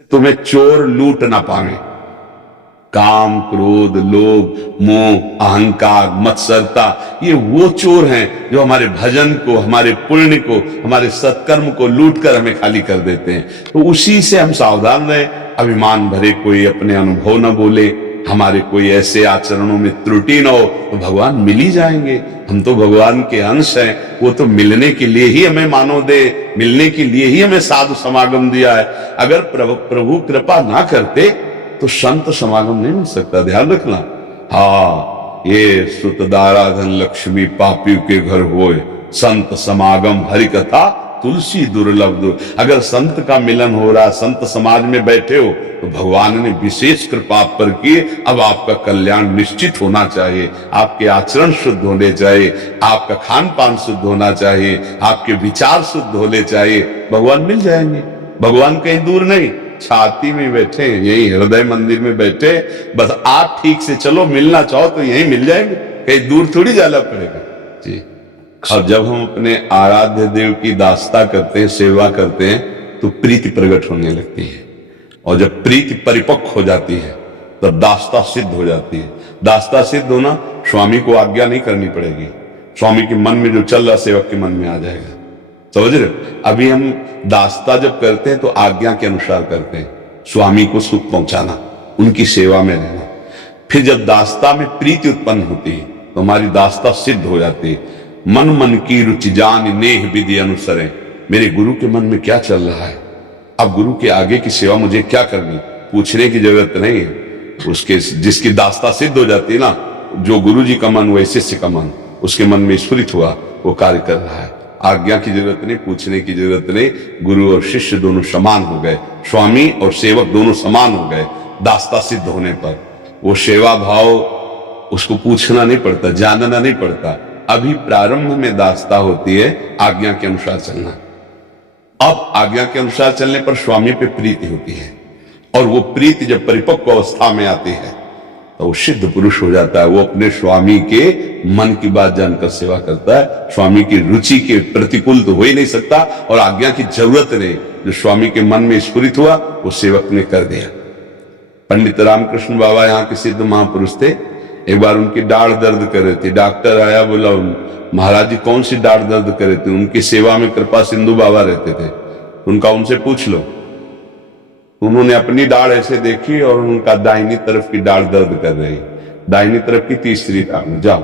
तुम्हें चोर लूट ना पावे। काम, क्रोध, लोभ, मोह, अहंकार, मत्सरता, ये वो चोर हैं जो हमारे भजन को, हमारे पुण्य को, हमारे सत्कर्म को लूट कर हमें खाली कर देते हैं। तो उसी से हम सावधान रहे। अभिमान भरे कोई अपने अनुभव न बोले, हमारे कोई ऐसे आचरणों में त्रुटि न हो, तो भगवान मिल ही जाएंगे। हम तो भगवान के अंश हैं, वो तो मिलने के लिए ही हमें मानव दे, मिलने के लिए ही हमें साधु समागम दिया है। अगर प्रभु कृपा ना करते तो संत समागम नहीं मिल सकता, ध्यान रखना। हाँ, ये सुतदाराधन लक्ष्मी पापियों के घर होए, संत समागम हरि कथा तुलसी दुर्लभ। अगर संत का मिलन हो रहा, संत समाज में बैठे हो, तो भगवान ने विशेष कृपा आप पर की। अब आपका कल्याण निश्चित होना चाहिए, आपके आचरण शुद्ध होने चाहिए, आपका खान पान शुद्ध होना चाहिए, आपके विचार शुद्ध होने चाहिए। भगवान मिल जाएंगे। भगवान कहीं दूर नहीं, छाती में बैठे, यही हृदय मंदिर में बैठे। बस आप ठीक से चलो, मिलना चाहो तो यही मिल जाएंगे, कहीं दूर थोड़ी जाना पड़ेगा जी। और जब हम अपने आराध्य देव की दास्ता करते हैं, सेवा करते हैं, तो प्रीति प्रकट होने लगती है। और जब प्रीति परिपक्व हो जाती है तब दास्ता सिद्ध हो जाती है। दास्ता सिद्ध होना, स्वामी को आज्ञा नहीं करनी पड़ेगी। स्वामी के मन में जो चल रहा, सेवक के मन में आ जाएगा। समझ रहे? अभी हम दास्ता जब करते हैं तो आज्ञा के अनुसार करते हैं, स्वामी को सुख पहुंचाना, उनकी सेवा में रहना। फिर जब दास्ता में प्रीति उत्पन्न होती है तो हमारी दास्ता सिद्ध हो जाती है। मन मन की रुचि जान नेह विधि अनुसरे। मेरे गुरु के मन में क्या चल रहा है, अब गुरु के आगे की सेवा मुझे क्या करनी, पूछने की जरूरत नहीं है। उसके जिसकी दास्ता सिद्ध हो जाती है ना, जो गुरु जी का मन वह शिष्य का मन, उसके मन में स्फुरित हुआ, वो कार्य कर रहा है। आज्ञा की जरूरत नहीं, पूछने की जरूरत नहीं। गुरु और शिष्य दोनों समान हो गए, स्वामी और सेवक दोनों समान हो गए। दास्ता सिद्ध होने पर वो सेवा भाव, उसको पूछना नहीं पड़ता, जानना नहीं पड़ता। अभी प्रारंभ में दास्ता होती है आज्ञा के अनुसार चलना। अब आज्ञा के अनुसार चलने पर स्वामी पे प्रीति होती है, और वो प्रीति जब परिपक्व अवस्था में आती है तो वो सिद्ध पुरुष हो जाता है। वो अपने स्वामी के मन की बात जानकर सेवा करता है। स्वामी की रुचि के प्रतिकूल तो हो ही नहीं सकता, और आज्ञा की जरूरत नहीं। जो स्वामी के मन में स्फुरित हुआ वो सेवक ने कर दिया। पंडित रामकृष्ण बाबा यहाँ के सिद्ध महापुरुष थे। एक बार उनकी दाढ़ दर्द कर रही थी, डॉक्टर आया, बोला महाराज जी कौन सी दाढ़ दर्द कर रही थी। उनकी सेवा में कृपा सिंधु बाबा रहते थे, उनका उनसे पूछ लो। उन्होंने अपनी दाढ़ ऐसे देखी और उनका दाहिनी तरफ की दाढ़ दर्द कर रही, दाहिनी तरफ की तीसरी दाढ़ में। जाओ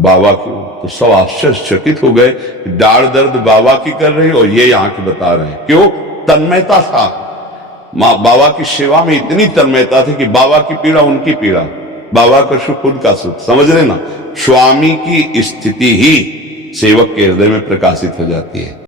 बाबा की, तो सब आश्चर्यचकित हो गए, दाढ़ दर्द बाबा की कर रही और ये यहाँ की बता रहे हैं। क्यों? तन्मयता था। माँ बाबा की सेवा में इतनी तन्मयता थी कि बाबा की पीड़ा उनकी पीड़ा, बाबा का सुख खुद का सुख। समझ रहे ना? स्वामी की स्थिति ही सेवक के हृदय में प्रकाशित हो जाती है।